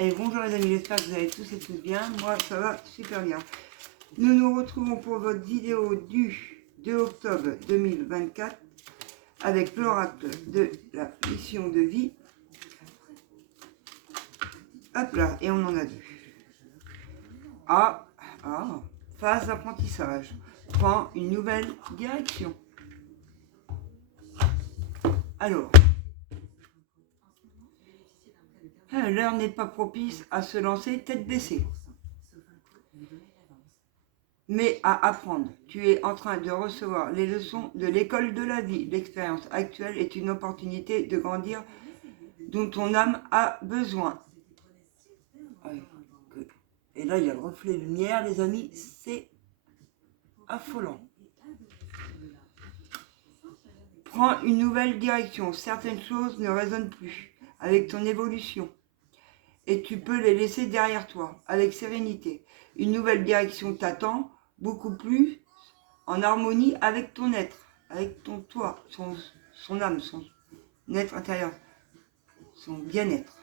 Et bonjour les amis, j'espère que vous allez tous et toutes bien. Moi, ça va super bien. Nous nous retrouvons pour votre vidéo du 2 octobre 2024 avec l'oracle de la mission de vie. Hop là, et on en a deux. Phase d'apprentissage. Prends une nouvelle direction. Alors, l'heure n'est pas propice à se lancer tête baissée, mais à apprendre. Tu es en train de recevoir les leçons de l'école de la vie. L'expérience actuelle est une opportunité de grandir dont ton âme a besoin. Et là, il y a le reflet de lumière, les amis, c'est affolant. Prends une nouvelle direction. Certaines choses ne résonnent plus avec ton évolution et tu peux les laisser derrière toi avec sérénité. Une nouvelle direction t'attend, beaucoup plus en harmonie avec ton être, avec ton toi, son âme, son être intérieur, son bien-être.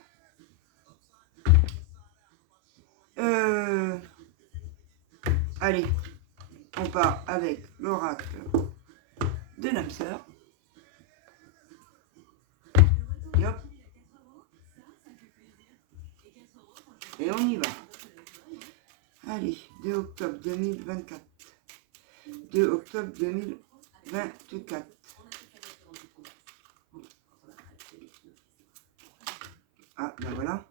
Allez, on part avec l'oracle de l'âme sœur. Et hop. Et on y va. Allez, 2 octobre 2024. 2 octobre 2024. Ah, ben voilà.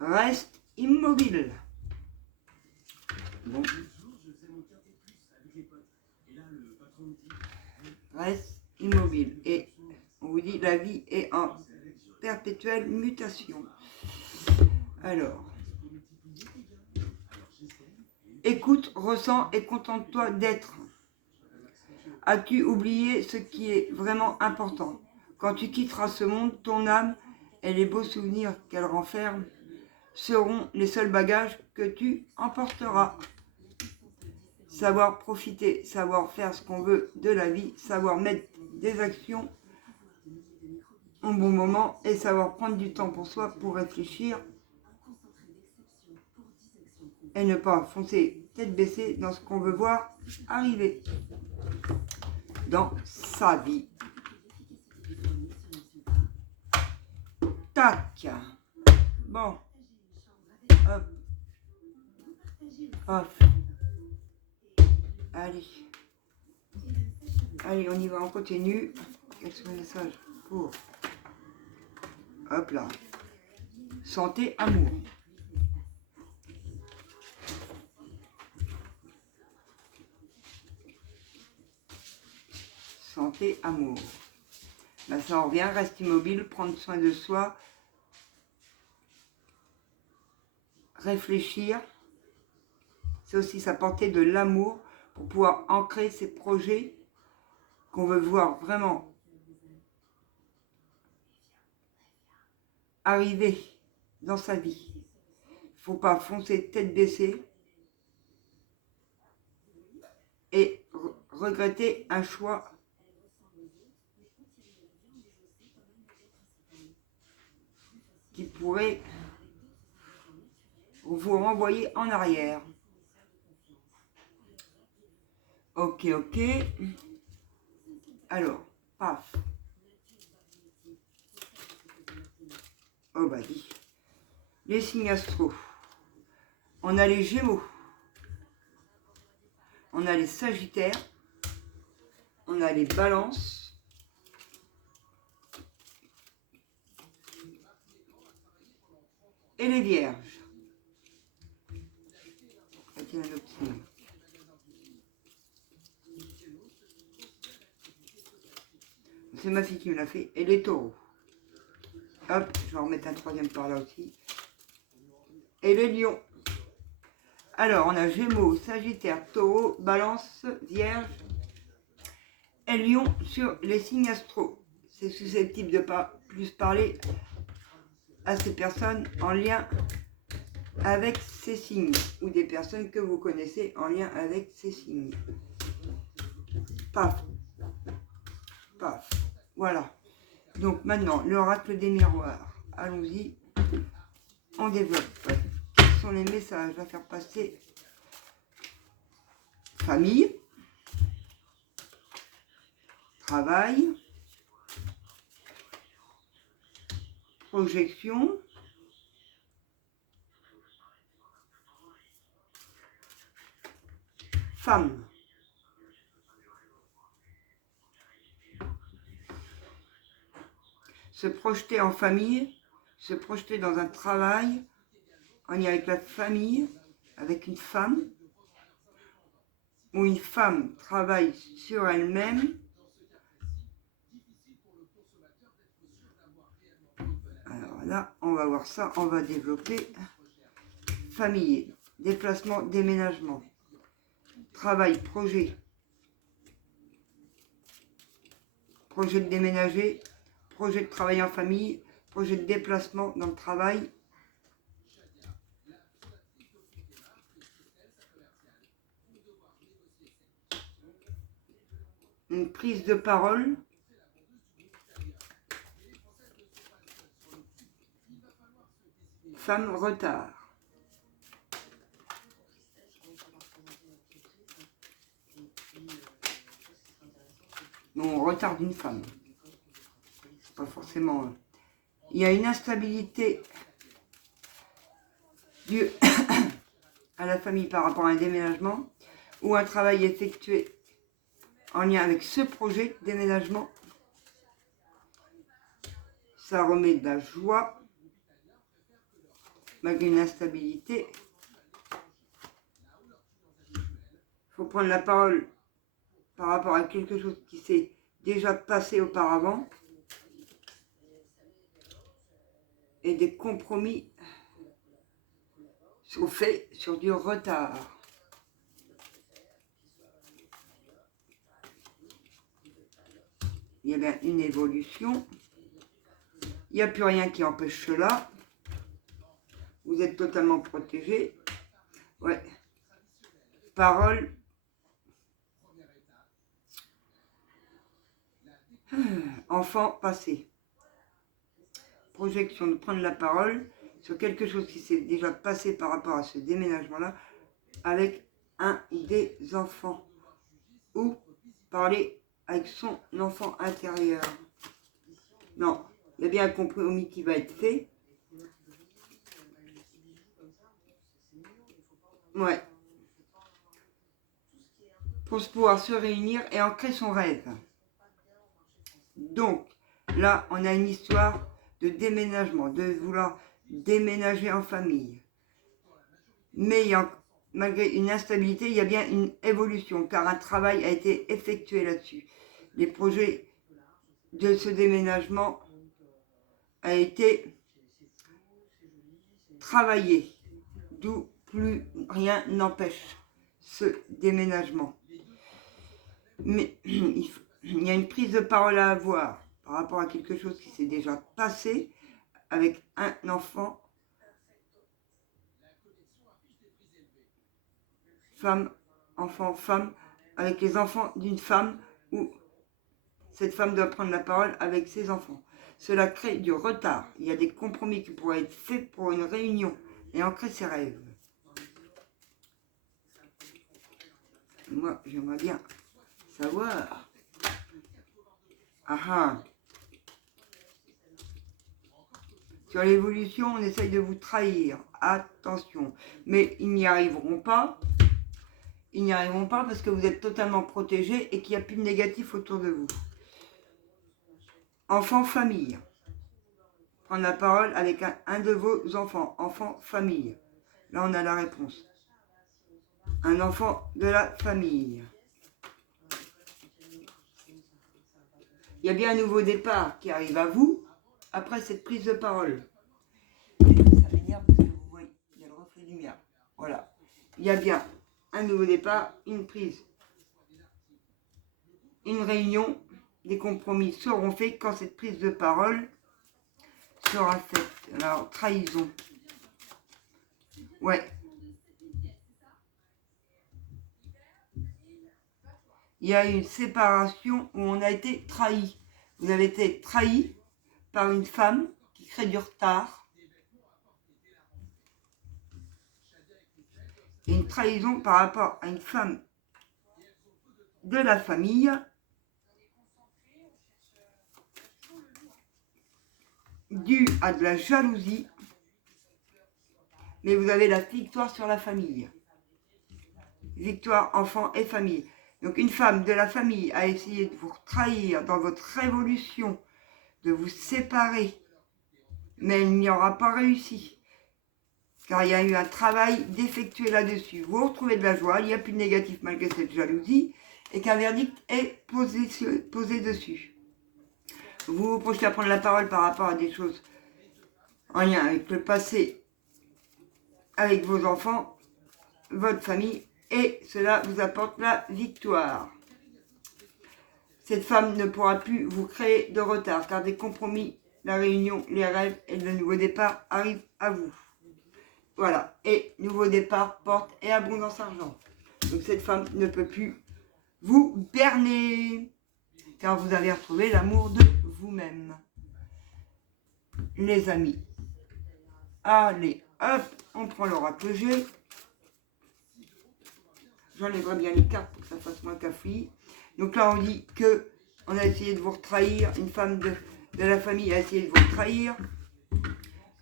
Reste immobile. Bon. Reste immobile. Et on vous dit, la vie est en perpétuelle mutation. Alors, écoute, ressens et contente-toi d'être. As-tu oublié ce qui est vraiment important? Quand tu quitteras ce monde, ton âme et les beaux souvenirs qu'elle renferme seront les seuls bagages que tu emporteras. Savoir profiter, savoir faire ce qu'on veut de la vie, savoir mettre des actions au bon moment et savoir prendre du temps pour soi pour réfléchir et ne pas foncer tête baissée dans ce qu'on veut voir arriver dans sa vie. Tac. Bon. Hop. Hop. Allez. Allez, on y va, on continue. Quels sont les messages pour... Hop là. Santé, amour. Santé, amour. Là, ça en revient, reste immobile, prendre soin de soi, réfléchir. C'est aussi s'apporter de l'amour pour pouvoir ancrer ses projets qu'on veut voir vraiment arriver dans sa vie. Il ne faut pas foncer tête baissée et regretter un choix qui pourrait vous renvoyer en arrière. Ok. Alors, paf. Oh bah dis. Les signes astro. On a les Gémeaux. On a les Sagittaires. On a les Balances. Et les Vierges. C'est ma fille qui me l'a fait. Et les Taureaux. Hop, je vais en remettre un troisième par là aussi. Et les Lions. Alors, on a Gémeaux, Sagittaire, Taureau, Balance, Vierge et Lion sur les signes astro. C'est susceptible de pas plus parler à ces personnes en lien avec ces signes ou des personnes que vous connaissez en lien avec ces signes. Paf. Paf. Voilà. Donc maintenant, l'oracle des miroirs. Allons-y. on développe. Quels sont les messages à faire passer? Famille, travail, projection, femme. Se projeter en famille, se projeter dans un travail, en lien avec la famille, avec une femme, où une femme travaille sur elle-même. Alors là, on va voir ça, on va développer famille, déplacement, déménagement, travail, projet de déménager, projet de travail en famille, projet de déplacement dans le travail. Une prise de parole. Femme, retard. Non, retard d'une femme. C'est pas forcément... Il y a une instabilité due à la famille par rapport à un déménagement ou un travail effectué en lien avec ce projet de déménagement. Ça remet de la joie malgré une instabilité. Il faut prendre la parole par rapport à quelque chose qui s'est déjà passé auparavant et des compromis sont faits sur du retard. Il y a bien une évolution. Il n'y a plus rien qui empêche cela. Vous êtes totalement protégé. Ouais. Parole. Enfant passé. Projection de prendre la parole sur quelque chose qui s'est déjà passé par rapport à ce déménagement-là avec un ou des enfants. Ou parler avec son enfant intérieur. Non, il y a bien un compromis qui va être fait. Ouais. Pour pouvoir se réunir et ancrer son rêve. Donc, là, on a une histoire de déménagement, de vouloir déménager en famille. Mais malgré une instabilité, il y a bien une évolution, car un travail a été effectué là-dessus. Les projets de ce déménagement a été travaillé, d'où plus rien n'empêche ce déménagement. Mais il y a une prise de parole à avoir par rapport à quelque chose qui s'est déjà passé avec un enfant, femme, enfant, femme, avec les enfants d'une femme où cette femme doit prendre la parole avec ses enfants. Cela crée du retard. Il y a des compromis qui pourraient être faits pour une réunion et ancrer ses rêves. Moi, j'aimerais bien savoir. Ah ah. Sur l'évolution, on essaye de vous trahir. Attention. Mais ils n'y arriveront pas. Ils n'y arriveront pas parce que vous êtes totalement protégés et qu'il n'y a plus de négatif autour de vous. Enfant, famille. Prendre la parole avec un de vos enfants. Enfant, famille. Là, on a la réponse. Un enfant de la famille. Il y a bien un nouveau départ qui arrive à vous après cette prise de parole. Ça m'énerve parce que vous voyez, il y a le reflet de lumière. Voilà. Il y a bien un nouveau départ, une prise, une réunion. Des compromis seront faits quand cette prise de parole sera faite. Alors, trahison. Ouais. Il y a une séparation où on a été trahi. Vous avez été trahi par une femme qui crée du retard. et une trahison par rapport à une femme de la famille due à de la jalousie, mais vous avez la victoire sur la famille. Victoire, enfant et famille. Donc une femme de la famille a essayé de vous trahir dans votre révolution, de vous séparer, mais elle n'y aura pas réussi. Car il y a eu un travail d'effectuer là-dessus. Vous retrouvez de la joie, il n'y a plus de négatif malgré cette jalousie, et qu'un verdict est posé dessus. Vous vous projetez à prendre la parole par rapport à des choses en lien avec le passé, avec vos enfants, votre famille, et cela vous apporte la victoire. Cette femme ne pourra plus vous créer de retard, car des compromis, la réunion, les rêves et le nouveau départ arrivent à vous. Voilà, et nouveau départ, porte et abondance argent. Donc cette femme ne peut plus vous berner, car vous avez retrouvé l'amour de vous-même. Les amis, allez, hop, on prend l'oracle G. J'enlèverai bien les cartes pour que ça fasse moins cafouillis. Donc là, on dit que on a essayé de vous trahir, une femme de la famille a essayé de vous trahir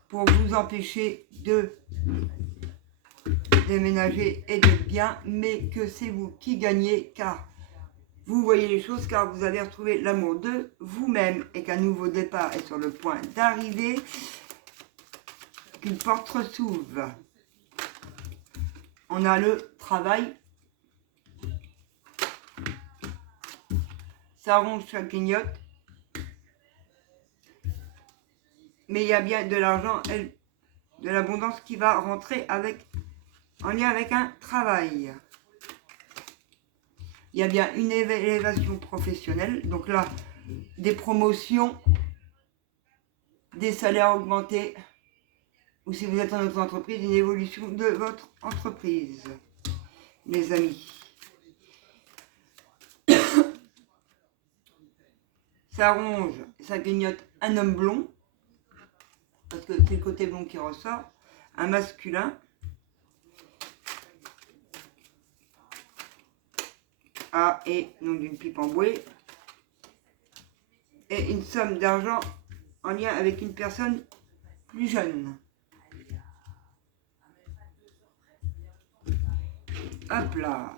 pour vous empêcher de déménager et d'être bien, mais que c'est vous qui gagnez, car vous voyez les choses, car vous avez retrouvé l'amour de vous-même et qu'un nouveau départ est sur le point d'arriver, qu'une porte s'ouvre. On a le travail. Ça ronge, ça clignote. Mais il y a bien de l'argent et de l'abondance qui va rentrer en lien avec un travail. Il y a bien une élévation professionnelle. Donc là, des promotions, des salaires augmentés. Ou si vous êtes dans notre entreprise, une évolution de votre entreprise. Les amis. Ça ronge, ça clignote un homme blond, parce que c'est le côté blond qui ressort, un masculin, et nom d'une pipe en bouée, et une somme d'argent en lien avec une personne plus jeune. Hop là.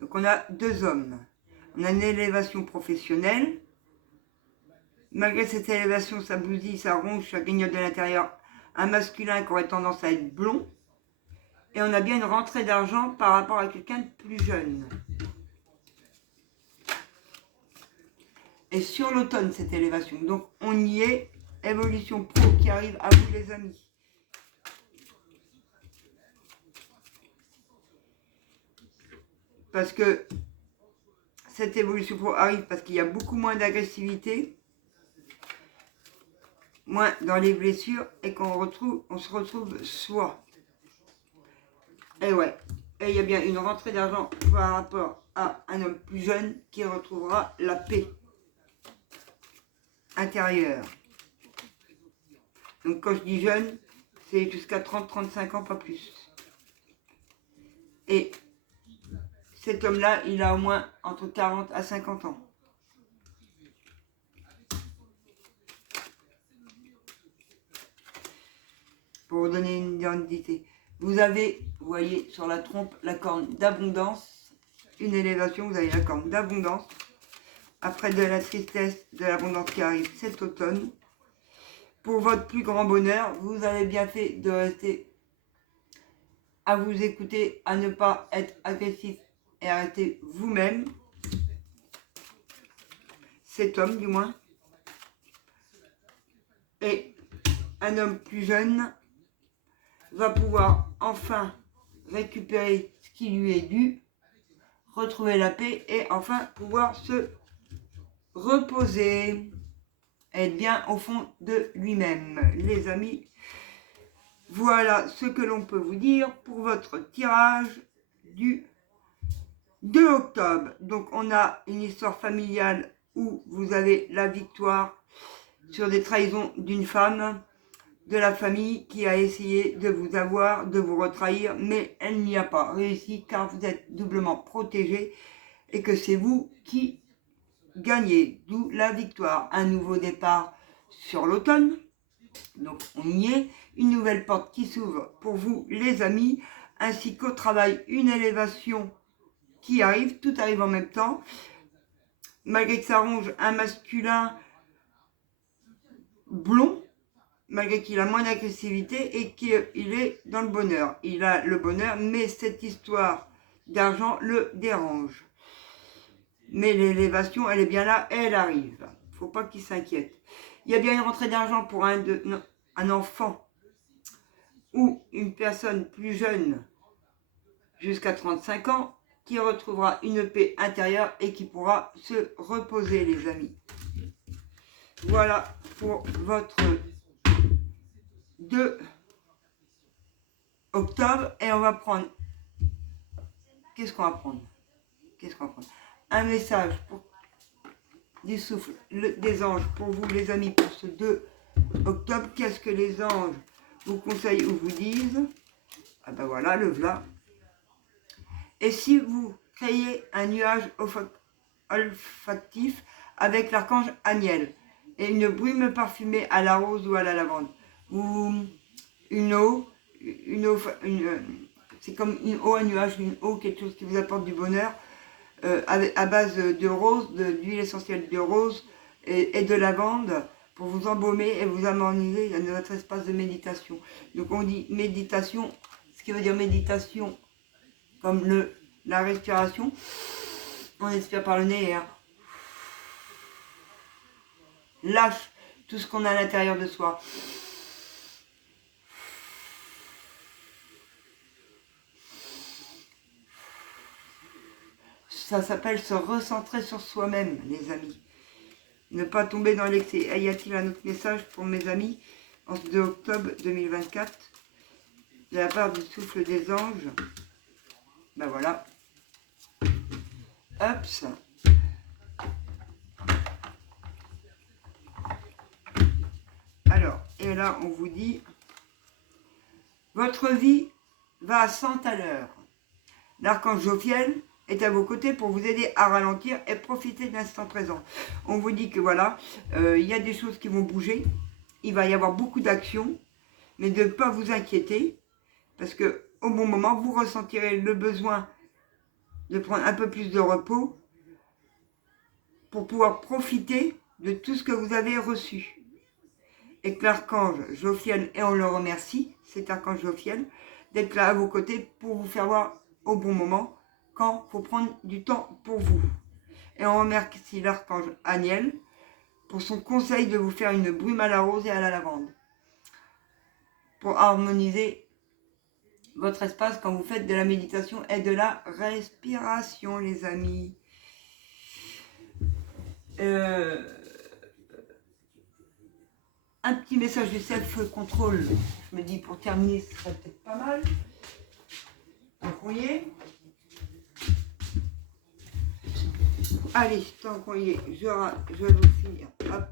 Donc on a deux hommes. On a une élévation professionnelle. Malgré cette élévation, ça bousille, ça ronge, ça grignote de l'intérieur. Un masculin qui aurait tendance à être blond. Et on a bien une rentrée d'argent par rapport à quelqu'un de plus jeune. Et sur l'automne, cette élévation. Donc on y est. Évolution pro qui arrive à vous les amis. Parce que cette évolution pro arrive parce qu'il y a beaucoup moins d'agressivité, moins dans les blessures et on se retrouve soi. Et ouais, et il y a bien une rentrée d'argent par rapport à un homme plus jeune qui retrouvera la paix intérieure. Donc quand je dis jeune, c'est jusqu'à 30-35 ans, pas plus. Et cet homme-là, il a au moins entre 40 à 50 ans. Pour vous donner une identité. Vous avez, vous voyez sur la trompe, la corne d'abondance, une élévation, vous avez la corne d'abondance. Après de la tristesse, de l'abondance qui arrive cet automne. Pour votre plus grand bonheur, vous avez bien fait de rester à vous écouter, à ne pas être agressif et à rester vous-même. Cet homme du moins. Et un homme plus jeune va pouvoir enfin récupérer ce qui lui est dû, retrouver la paix et enfin pouvoir se reposer, être bien au fond de lui-même. Les amis, voilà ce que l'on peut vous dire pour votre tirage du 2 octobre. Donc on a une histoire familiale où vous avez la victoire sur des trahisons d'une femme de la famille qui a essayé de vous avoir, de vous retrahir, mais elle n'y a pas réussi car vous êtes doublement protégé et que c'est vous qui gagnez, d'où la victoire. Un nouveau départ sur l'automne, donc on y est, une nouvelle porte qui s'ouvre pour vous les amis, ainsi qu'au travail, une élévation qui arrive, tout arrive en même temps. Malgré que ça ronge un masculin blond, malgré qu'il a moins d'agressivité et qu'il est dans le bonheur. Il a le bonheur, mais cette histoire d'argent le dérange. Mais l'élévation, elle est bien là, elle arrive. Faut pas qu'il s'inquiète. Il y a bien une rentrée d'argent pour un enfant ou une personne plus jeune jusqu'à 35 ans qui retrouvera une paix intérieure et qui pourra se reposer, les amis. Voilà pour votre 2 octobre. Et on va prendre... Qu'est-ce qu'on va prendre? Un message pour du souffle des anges pour vous, les amis, pour ce 2 octobre. Qu'est-ce que les anges vous conseillent ou vous disent? Ah ben voilà, le voilà. Et si vous créez un nuage olfactif avec l'archange Aniel et une brume parfumée à la rose ou à la lavande, ou une eau, c'est comme une eau, un nuage, une eau, quelque chose qui vous apporte du bonheur, à base de rose, d'huile essentielle de rose et de lavande, pour vous embaumer et vous harmoniser dans votre espace de méditation. Donc on dit méditation, ce qui veut dire méditation comme la respiration. On expire par le nez et lâche tout ce qu'on a à l'intérieur de soi. Ça s'appelle se recentrer sur soi-même, les amis. Ne pas tomber dans l'excès. Y a-t-il un autre message pour mes amis en ce 2 octobre 2024 de la part du souffle des anges? Ben voilà. Ups. Alors, et là, on vous dit, votre vie va à 100 à l'heure. L'archange Jophiel est à vos côtés pour vous aider à ralentir et profiter de l'instant présent. On vous dit que voilà, il y a des choses qui vont bouger, il va y avoir beaucoup d'actions, mais de ne pas vous inquiéter, parce que au bon moment, vous ressentirez le besoin de prendre un peu plus de repos pour pouvoir profiter de tout ce que vous avez reçu. Et que l'archange Jophiel, et on le remercie, cet archange Jophiel, d'être là à vos côtés pour vous faire voir au bon moment quand il faut prendre du temps pour vous. Et on remercie l'archange Aniel pour son conseil de vous faire une brume à la rose et à la lavande pour harmoniser votre espace quand vous faites de la méditation et de la respiration, les amis. Un petit message de self-control, je me dis pour terminer, ce serait peut-être pas mal. Un courrier. Allez, tant qu'on y est, je vais vous finir. Hop,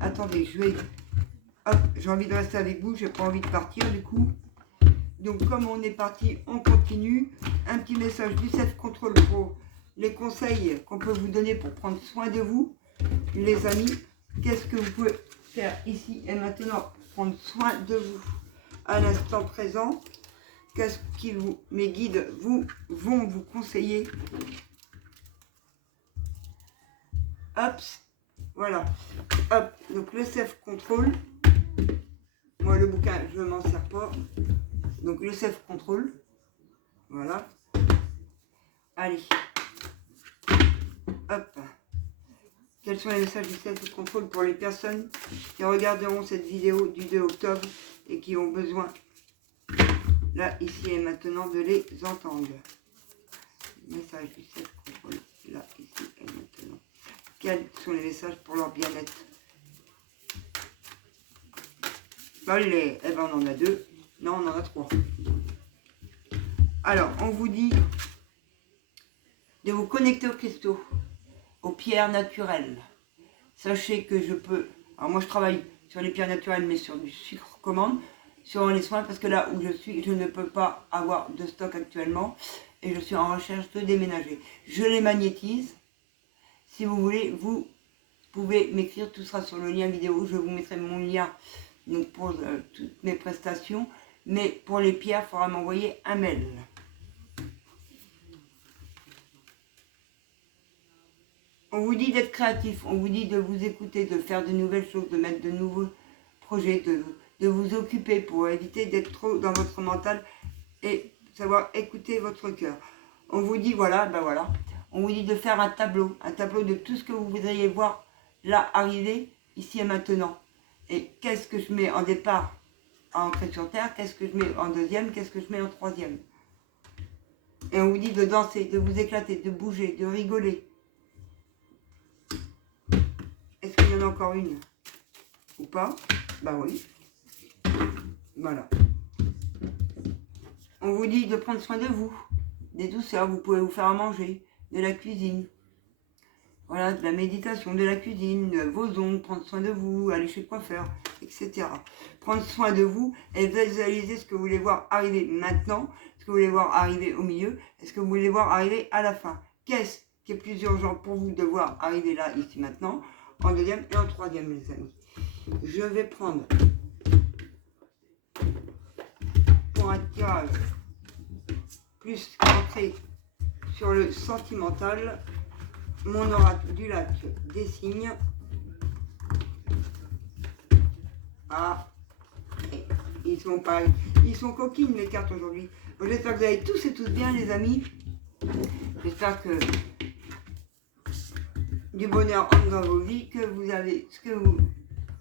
attendez, j'ai envie de rester avec vous, j'ai pas envie de partir du coup. Donc comme on est parti, on continue. Un petit message du self-control pour les conseils qu'on peut vous donner pour prendre soin de vous, les amis. Qu'est-ce que vous pouvez faire ici et maintenant, prendre soin de vous à l'instant présent? Qu'est-ce qui mes guides vont vous conseiller? Hop, voilà. Hop, donc le self-control. Moi, le bouquin, je ne m'en sers pas. Donc le self-control. Voilà. Allez. Hop. Quels sont les messages du self-control pour les personnes qui regarderont cette vidéo du 2 octobre et qui ont besoin, là, ici et maintenant, de les entendre? Message du self-control, là, ici et maintenant. Quels sont les messages pour leur bien-être? Allez, eh ben on en a 2. Non, on en a 3. Alors, on vous dit de vous connecter aux cristaux, aux pierres naturelles. Sachez que je peux... Alors moi, je travaille sur les pierres naturelles, mais sur du sucre commande, sur les soins, parce que là où je suis, je ne peux pas avoir de stock actuellement et je suis en recherche de déménager. Je les magnétise. Si vous voulez, vous pouvez m'écrire, tout sera sur le lien vidéo. Je vous mettrai mon lien donc pour toutes mes prestations. Mais pour les pierres, il faudra m'envoyer un mail. On vous dit d'être créatif, on vous dit de vous écouter, de faire de nouvelles choses, de mettre de nouveaux projets, de vous occuper pour éviter d'être trop dans votre mental et savoir écouter votre cœur. On vous dit voilà, ben voilà, on vous dit de faire un tableau de tout ce que vous voudriez voir là arriver, ici et maintenant. Et qu'est-ce que je mets en départ à entrer sur terre, qu'est-ce que je mets en deuxième, qu'est-ce que je mets en troisième. Et on vous dit de danser, de vous éclater, de bouger, de rigoler. Est-ce qu'il y en a encore une? Ou pas? Bah oui. Voilà. On vous dit de prendre soin de vous. Des douceurs, vous pouvez vous faire à manger. De la cuisine. Voilà, de la méditation, de la cuisine, vos ongles, prendre soin de vous, aller chez le coiffeur, etc. Prendre soin de vous et visualiser ce que vous voulez voir arriver maintenant, ce que vous voulez voir arriver au milieu, et ce que vous voulez voir arriver à la fin. Qu'est-ce qui est plus urgent pour vous de voir arriver là, ici, maintenant, en deuxième et en troisième, les amis. Je vais prendre pour un tirage plus centré sur le sentimental, mon oracle du lac des signes. Ah, ils sont pareils. Ils sont coquines les cartes aujourd'hui. Bon, j'espère que vous allez tous et toutes bien, les amis. J'espère que du bonheur entre dans vos vies, que vous avez ce que vous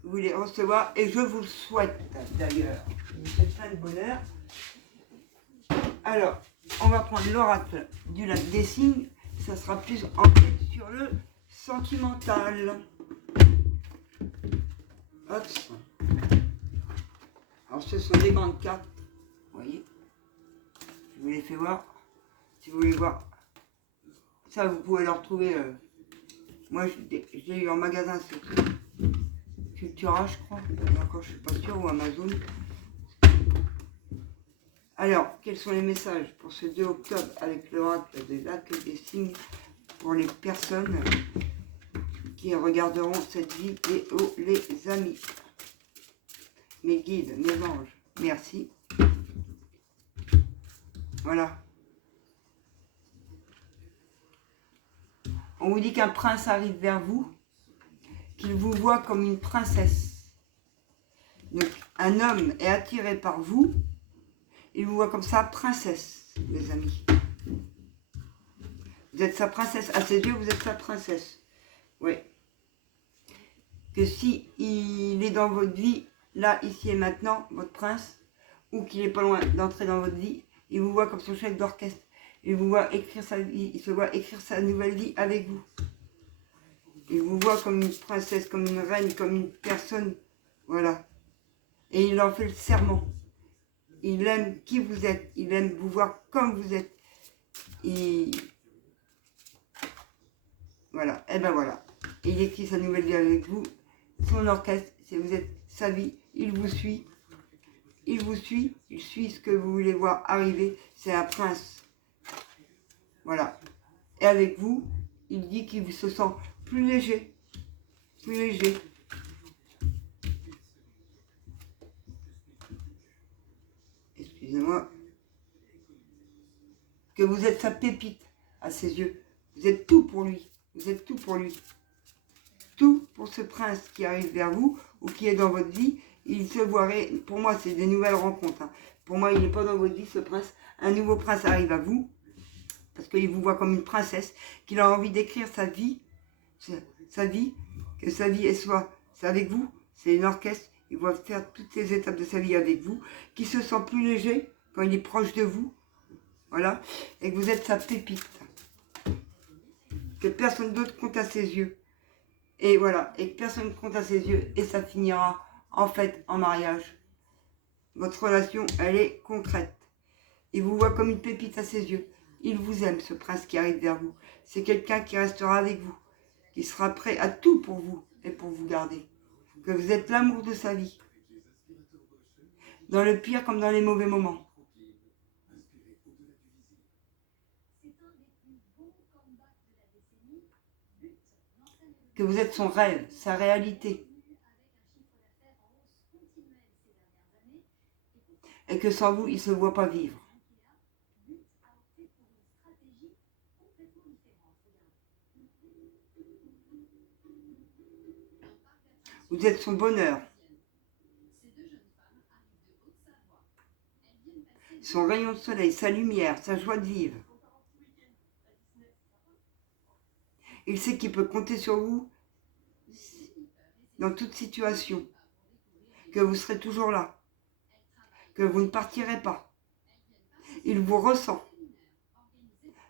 voulez recevoir. Et je vous le souhaite d'ailleurs. Je vous souhaite plein de bonheur. Alors, on va prendre l'oracle du lac des signes. Ça sera plus ancré sur le sentimental. Hop. Alors ce sont des grandes cartes. Vous voyez. Je vous les fais voir. Si vous voulez voir. Ça, vous pouvez le retrouver. Moi, je l'ai eu en magasin sur Cultura, je crois. Encore, je suis pas sûre. Ou Amazon. Alors, quels sont les messages pour ce 2 octobre avec l'oracle de lac des signes pour les personnes qui regarderont cette vidéo, les amis, mes guides, mes anges, merci. Voilà. On vous dit qu'un prince arrive vers vous, qu'il vous voit comme une princesse. Donc, un homme est attiré par vous. Il vous voit comme ça, princesse, les amis. Vous êtes sa princesse. À ses yeux, vous êtes sa princesse. Oui. Que si il est dans votre vie, là, ici et maintenant, votre prince, ou qu'il n'est pas loin d'entrer dans votre vie, il vous voit comme son chef d'orchestre. Il vous voit écrire sa vie, il se voit écrire sa nouvelle vie avec vous. Il vous voit comme une princesse, comme une reine, comme une personne. Voilà. Et il en fait le serment. Il aime qui vous êtes. Il aime vous voir comme vous êtes. Et voilà. Et ben voilà. Il écrit sa nouvelle vie avec vous. Son orchestre, si vous êtes sa vie, il vous suit. Il vous suit. Il suit ce que vous voulez voir arriver. C'est un prince. Voilà. Et avec vous, il dit qu'il se sent plus léger. Plus léger. Excusez-moi. Que vous êtes sa pépite à ses yeux. Vous êtes tout pour lui. Vous êtes tout pour lui. Tout pour ce prince qui arrive vers vous ou qui est dans votre vie. Il se voirait, pour moi c'est des nouvelles rencontres. Hein. Pour moi il n'est pas dans votre vie ce prince. Un nouveau prince arrive à vous. Parce qu'il vous voit comme une princesse. Qu'il a envie d'écrire sa vie. Sa vie. Que sa vie soit. C'est avec vous. C'est une orchestre. Il va faire toutes les étapes de sa vie avec vous. Qui se sent plus léger quand il est proche de vous. Voilà. Et que vous êtes sa pépite. Que personne d'autre compte à ses yeux. Et voilà. Et que personne ne compte à ses yeux. Et ça finira en fait en mariage. Votre relation, elle est concrète. Il vous voit comme une pépite à ses yeux. Il vous aime, ce prince qui arrive vers vous. C'est quelqu'un qui restera avec vous. Qui sera prêt à tout pour vous et pour vous garder. que vous êtes l'amour de sa vie, dans le pire comme dans les mauvais moments. Que vous êtes son rêve, sa réalité. Et que sans vous, il ne se voit pas vivre. Vous êtes son bonheur, son rayon de soleil, sa lumière, sa joie de vivre. Il sait qu'il peut compter sur vous dans toute situation, que vous serez toujours là, que vous ne partirez pas. Il vous ressent,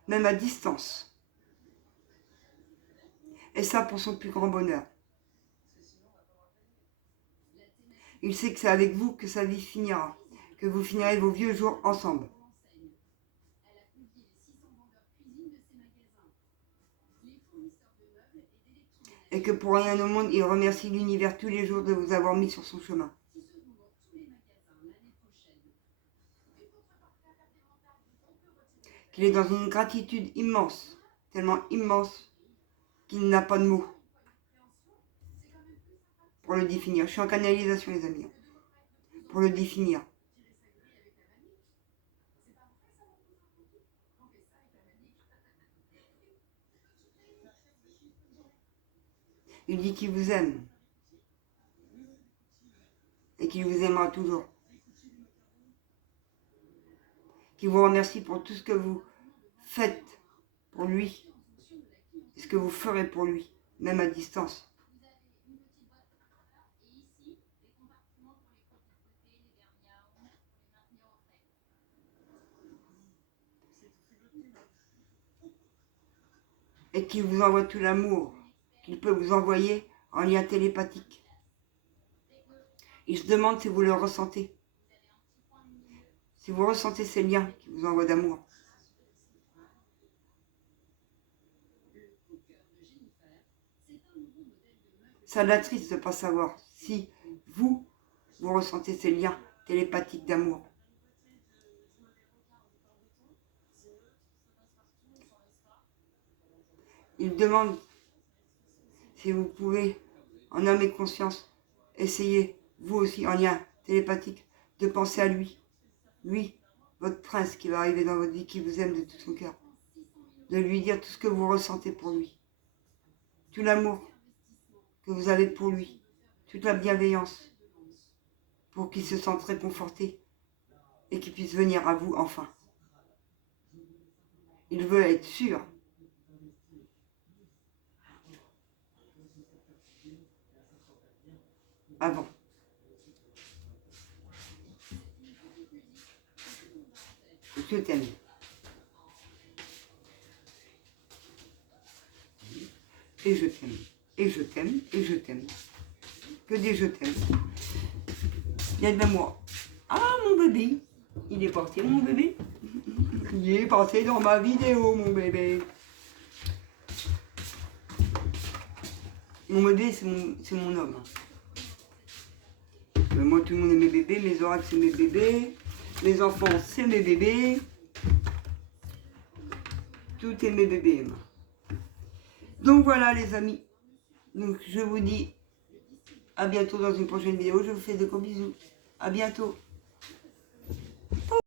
même à distance. Et ça pour son plus grand bonheur. Il sait que c'est avec vous que sa vie finira, que vous finirez vos vieux jours ensemble. Et que pour rien au monde, il remercie l'univers tous les jours de vous avoir mis sur son chemin. Qu'il est dans une gratitude immense, tellement immense qu'il n'a pas de mots pour le définir. Je suis en canalisation, les amis, pour le définir. Il dit qu'il vous aime et qu'il vous aimera toujours. Qu'il vous remercie pour tout ce que vous faites pour lui et ce que vous ferez pour lui, même à distance. Et qu'il vous envoie tout l'amour qu'il peut vous envoyer en lien télépathique. Il se demande si vous le ressentez. Si vous ressentez ces liens qu'il vous envoie d'amour. Ça l'attriste de ne pas savoir si vous ressentez ces liens télépathiques d'amour. Il demande si vous pouvez, en âme et conscience, essayer, vous aussi, en lien télépathique, de penser à lui. Lui, votre prince qui va arriver dans votre vie, qui vous aime de tout son cœur. De lui dire tout ce que vous ressentez pour lui. Tout l'amour que vous avez pour lui. Toute la bienveillance. Pour qu'il se sente réconforté et qu'il puisse venir à vous enfin. Il veut être sûr. Avant. Je t'aime. Et je t'aime. Et je t'aime. Et je t'aime. Que des je t'aime. Il y a de l'amour. Ah, mon bébé. Il est parti, mon bébé. Il est passé dans ma vidéo, mon bébé. Mon bébé, c'est mon homme. Moi, tout le monde est mes bébés. Mes oracles, c'est mes bébés. Mes enfants, c'est mes bébés. Tout est mes bébés. Donc voilà, les amis. Donc je vous dis à bientôt dans une prochaine vidéo. Je vous fais de gros bisous. À bientôt.